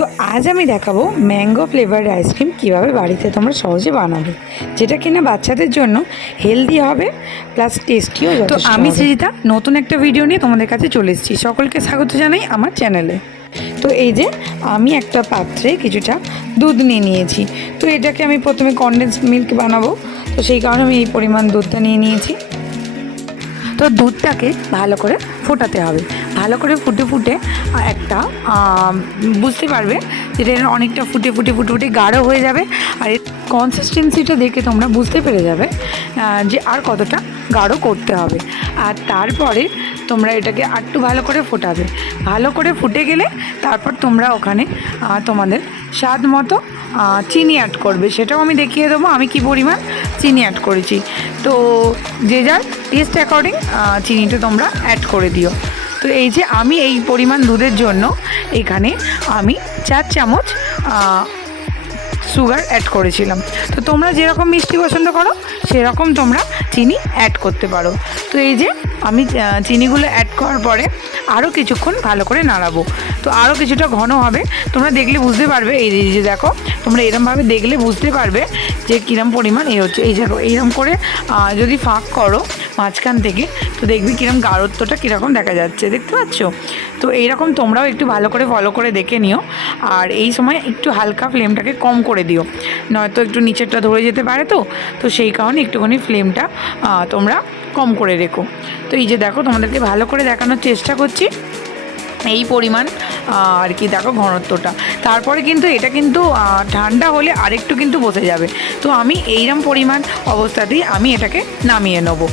তো আজ আমি দেখাবো ম্যাঙ্গো ফ্লেভার আইসক্রিম কীভাবে বাড়িতে তোমরা সহজে বানাবে, যেটা কিনা বাচ্চাদের জন্য হেলদি হবে প্লাস টেস্টিও। তো আমি সৃজিতা নতুন একটা ভিডিও নিয়ে তোমাদের কাছে চলে এসেছি। সকলকে স্বাগত জানাই আমার চ্যানেলে। তো এই যে আমি একটা পাত্রে কিছুটা দুধ নিয়ে নিয়েছি। তো এটাকে আমি প্রথমে কনডেন্সড মিল্ক বানাবো, তো সেই কারণে আমি এই পরিমাণ দুধটা নিয়ে নিয়েছি। তো দুধটাকে ভালো করে ফোটাতে হবে, ভালো করে ফুটে ফুটে একটা বুঝতে পারবে যেটা অনেকটা ফুটে ফুটে ফুটে ফুটে গাঢ় হয়ে যাবে। আর এর কনসিস্টেন্সিটা দেখে তোমরা বুঝতে পেরে যাবে যে আর কতটা গাঢ় করতে হবে। আর তারপরে তোমরা এটাকে আরেকটু ভালো করে ফোটাবে। ভালো করে ফুটে গেলে তারপর তোমরা ওখানে তোমাদের স্বাদ মতো চিনি অ্যাড করবে, সেটাও আমি দেখিয়ে দেবো আমি কী পরিমাণ চিনি অ্যাড করেছি। তো যে যার টেস্ট অ্যাকর্ডিং চিনিটা তোমরা অ্যাড করে দিও। তো এই যে আমি এই পরিমাণ দুধের জন্য এখানে আমি 4 চামচ সুগার অ্যাড করেছিলাম। তো তোমরা যেরকম মিষ্টি পছন্দ করো সেরকম তোমরা চিনি অ্যাড করতে পারো। তো এই যে আমি চিনিগুলো অ্যাড করার পরে আরও কিছুক্ষণ ভালো করে নাড়াবো। তো আরও কিছুটা ঘন হবে, তোমরা দেখলে বুঝতে পারবে। এই যে দেখো, তোমরা এরমভাবে দেখলে বুঝতে পারবে যে কীরম পরিমাণ হচ্ছে। এই দেখো, এইরকম করে যদি ফাঁক করো মাঝখান থেকে, তো দেখবি কীরকম গাঢ়ত্বটা কীরকম দেখা যাচ্ছে, দেখতে পাচ্ছ? তো এইরকম তোমরাও একটু ভালো করে ফলো করে দেখে নিও। আর এই সময় একটু হালকা ফ্লেমটাকে কম করে দিও, নয়তো একটু নিচেরটা ধরে যেতে পারে। তো সেই কারণে একটুখানি ফ্লেমটা তোমরা কম করে রেখো। তো এই যে দেখো, তোমাদেরকে ভালো করে দেখানোর চেষ্টা করছি এই পরিমাণ আর কি দেখো ঘনত্বটা। তারপরে কিন্তু এটা কিন্তু ঠান্ডা হলে আরেকটু কিন্তু বসে যাবে। তো আমি এইরকম পরিমাণ অবস্থাতেই আমি এটাকে নামিয়ে নেবো।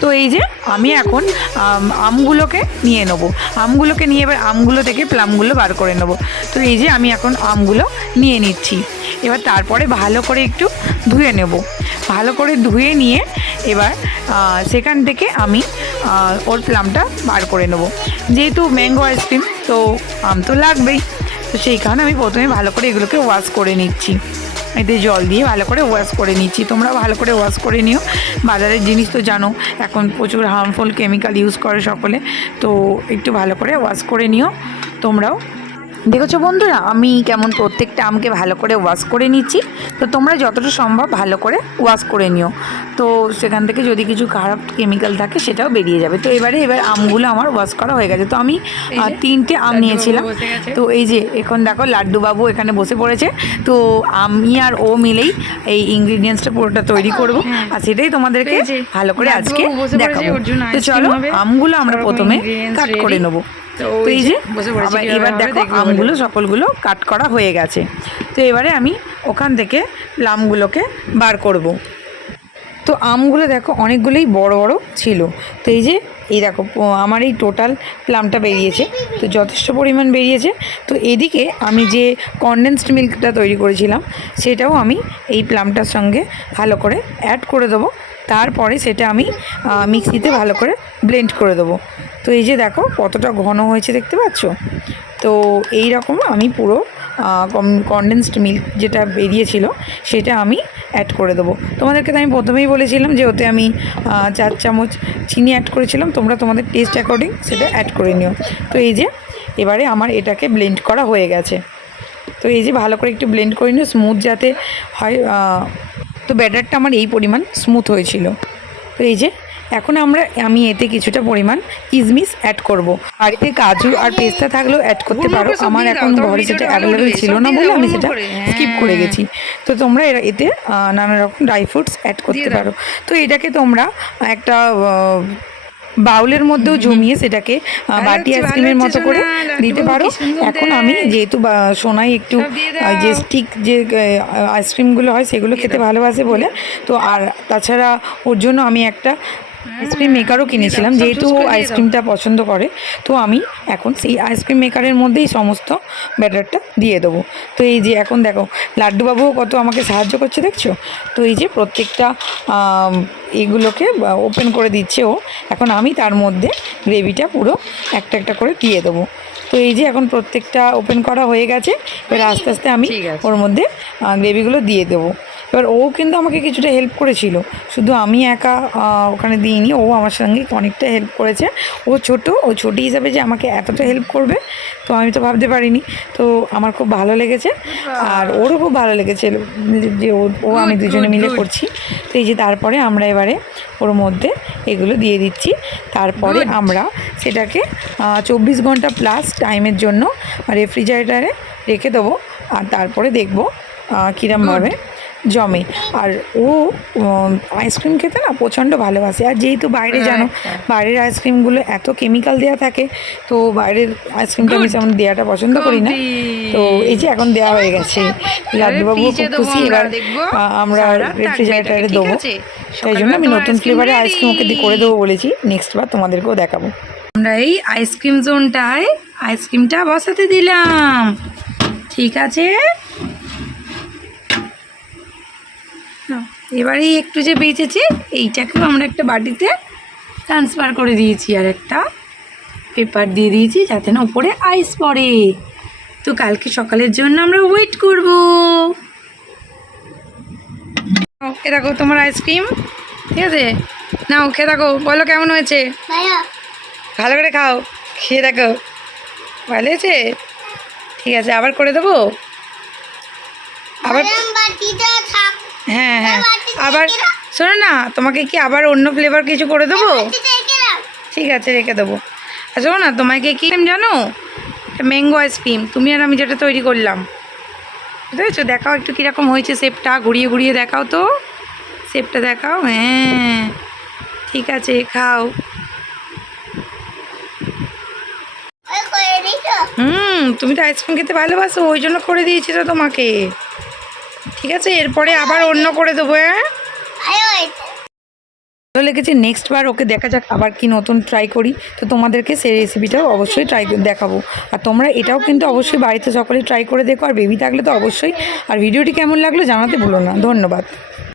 তো এই যে আমি এখন আমগুলোকে নিয়ে নেবো। আমগুলোকে নিয়ে এবার আমগুলো থেকে প্লামগুলো বার করে নেবো। তো এই যে আমি এখন আমগুলো নিয়ে নিচ্ছি। এবার তারপরে ভালো করে একটু ধুয়ে নেব। ভালো করে ধুয়ে নিয়ে এবার সেখান থেকে আমি ওর প্লামটা বার করে নেব। যেহেতু ম্যাঙ্গো আইসক্রিম, তো আম তো লাগবেই। তো সেই কারণে আমি প্রথমে ভালো করে এগুলোকে ওয়াশ করে নিচ্ছি, এতে জল দিয়ে ভালো করে ওয়াশ করে নিচ্ছি। তোমরা ভালো করে ওয়াশ করে নিও। বাজারের জিনিস তো জানো এখন প্রচুর হার্মফুল কেমিক্যাল ইউজ করে সকলে, তো একটু ভালো করে ওয়াশ করে নিও তোমরাও। দেখেছো বন্ধুরা আমি কেমন প্রত্যেকটা আমকে ভালো করে ওয়াশ করে নিচ্ছি। তো তোমরা যতটা সম্ভব ভালো করে ওয়াশ করে নিও, তো সেখান থেকে যদি কিছু খারাপ কেমিক্যাল থাকে সেটাও বেরিয়ে যাবে। তো এবার আমগুলো আমার ওয়াশ করা হয়ে গেছে। তো আমি 3টে আম নিয়েছিলাম। তো এই যে এখন দেখো লাড্ডুবাবু এখানে বসে পড়েছে। তো আমি আর ও মিলেই এই ইনগ্রিডিয়েন্টসটা পুরোটা তৈরি করব, আর সেটাই তোমাদেরকে ভালো করে আজকে দেখাবো। তো চলো আমগুলো আমরা প্রথমে কাট করে নেবো। তো এই যে এবার দেখো আমগুলো সকলগুলো কাট করা হয়ে গেছে। তো এবারে আমি ওখান থেকে প্লামগুলোকে বার করব। তো আমগুলো দেখো অনেকগুলোই বড় বড় ছিল। তো এই দেখো আমার এই টোটাল প্লামটা বেরিয়েছে, তো যথেষ্ট পরিমাণ বেরিয়েছে। তো এদিকে আমি যে কনডেন্সড মিল্কটা তৈরি করেছিলাম সেটাও আমি এই প্লামটার সঙ্গে ভালো করে অ্যাড করে দেবো। তারপরে সেটা আমি মিক্সিতে ভালো করে ব্লেন্ড করে দেবো। তো এই যে দেখো কতটা ঘন হয়েছে, দেখতে পাচ্ছ? তো এই রকম আমি পুরো কনডেন্সড মিল্ক যেটা বেরিয়েছিল সেটা আমি অ্যাড করে দেবো। তোমাদেরকে তো আমি প্রথমেই বলেছিলাম যে ওতে আমি 4 চামচ চিনি অ্যাড করেছিলাম, তোমরা তোমাদের টেস্ট অ্যাকর্ডিং সেটা অ্যাড করে নিও। তো এই যে এবারে আমার এটাকে ব্লেন্ড করা হয়ে গেছে। তো এই যে ভালো করে একটু ব্লেন্ড করে নিও স্মুথ যাতে হয়। তো ব্যাটারটা আমার এই পরিমাণ স্মুথ হয়েছিল। তো এই যে এখন আমি এতে কিছুটা পরিমাণ কিশমিশ অ্যাড করব। বাড়িতে কাজু আর পেস্তা থাকলেও অ্যাড করতে পারো, আমার এখন ঘরে সেটা অ্যাভেলেবেল ছিল না বলে আমি সেটা স্কিপ করে গেছি। তো তোমরা এতে নানা রকম ড্রাই ফ্রুটস অ্যাড করতে পারো। তো এটাকে তোমরা একটা বাউলের মধ্যেও জমিয়ে সেটাকে বাটি আইসক্রিমের মতো করে দিতে পারো। এখন আমি যেহেতু সোনাই একটু যে স্টিক যে আইসক্রিমগুলো হয় সেগুলো খেতে ভালোবাসে বলে, তো আর তাছাড়া ওর জন্য আমি একটা আইসক্রিম মেকারও কিনেছিলাম, যেহেতু আইসক্রিমটা পছন্দ করে। তো আমি এখন সেই আইসক্রিম মেকারের মধ্যেই সমস্ত ব্যাটারটা দিয়ে দেবো। তো এই যে এখন দেখো লাড্ডুবাবুও কত আমাকে সাহায্য করছে, দেখছো? তো এই যে প্রত্যেকটা এগুলোকে ওপেন করে দিচ্ছে ও। এখন আমি তার মধ্যে গ্রেভিটা পুরো একটা একটা করে দিয়ে দেবো। তো এই যে এখন প্রত্যেকটা ওপেন করা হয়ে গেছে। এবার আস্তে আস্তে আমি ওর মধ্যে গ্রেভিগুলো দিয়ে দেবো। এবার ও কিন্তু আমাকে কিছুটা হেল্প করেছিল, শুধু আমি একা ওখানে দিইনি, ও আমার সঙ্গে অনেকটা হেল্প করেছে। ও ছোটো হিসাবে যে আমাকে এতটা হেল্প করবে তো আমি তো ভাবতে পারিনি। তো আমার খুব ভালো লেগেছে আর ওরও খুব ভালো লেগেছে যে ও আমি দুজনে মিলে করছি। তো এই যে তারপরে আমরা এবারে ওর মধ্যে এগুলো দিয়ে দিচ্ছি। তারপরে আমরা সেটাকে 24 ঘন্টা প্লাস টাইমের জন্য রেফ্রিজারেটারে রেখে দেবো। আর তারপরে দেখবো কীরমভাবে জমে। আর ও আইসক্রিম খেতে না প্রচণ্ড ভালোবাসে। আর যেহেতু বাইরে জানো বাইরের আইসক্রিমগুলো এত কেমিক্যাল দেওয়া থাকে, তো বাইরের আইসক্রিমটা আমি তেমন দেওয়াটা পছন্দ করি না। তো এই যে এখন দেওয়া হয়ে গেছে, লাড্ডুবাবু খুব খুশি। এবার আমরা রেফ্রিজারেটারে দেবো, তাই জন্য আমি নতুন ফ্লেভারের আইসক্রিম ওকে করে দেবো বলেছি। নেক্সট বার তোমাদেরকেও দেখাবো। আমরা এই আইসক্রিম জোনটায় আইসক্রিমটা বসাতে দিলাম, ঠিক আছে। এবারে একটু যে বেঁচেছে এইটাকেও আমরা একটা বাটিতে ট্রান্সফার করে দিয়েছি, আর একটা পেপার দিয়ে দিয়েছি যাতে না উপরে আইস পড়ে। তো কালকে সকালের জন্য আমরা ওয়েট করব। এ দেখো তোমার আইসক্রিম, ঠিক আছে, নাও খেয়ে দেখো, বলো কেমন হয়েছে। ভালো করে খাও, খেয়ে দেখো ভালো হয়েছে, ঠিক আছে। আবার করে দেবো, আবার হ্যাঁ হ্যাঁ আবার শোনো না, তোমাকে কি আবার অন্য ফ্লেভার কিছু করে দেবো? ঠিক আছে রেখে দেবো। আর শোনো না, তোমাকে কি জানো, ম্যাঙ্গো আইসক্রিম তুমি আর আমি যেটা তৈরি করলাম, বুঝতে পেরেছো? দেখাও একটু কীরকম হয়েছে শেপটা, ঘুরিয়ে ঘুরিয়ে দেখাও তো, শেপটা দেখাও। হ্যাঁ ঠিক আছে, খাও। তুমি তো আইসক্রিম খেতে ভালোবাসো, ওই জন্য করে দিয়েছি তো তোমাকে, ঠিক আছে। এরপরে আবার অন্য করে দেবো। হ্যাঁ ভালো লেগেছে, নেক্সট বার ওকে দেখা যাক আবার কি নতুন ট্রাই করি। তো তোমাদেরকে সেই রেসিপিটাও অবশ্যই দেখাবো। আর তোমরা এটাও কিন্তু অবশ্যই বাড়িতে সকলে ট্রাই করে দেখো, আর বেবি থাকলে তো অবশ্যই। আর ভিডিওটি কেমন লাগলো জানাতে ভুলো না। ধন্যবাদ।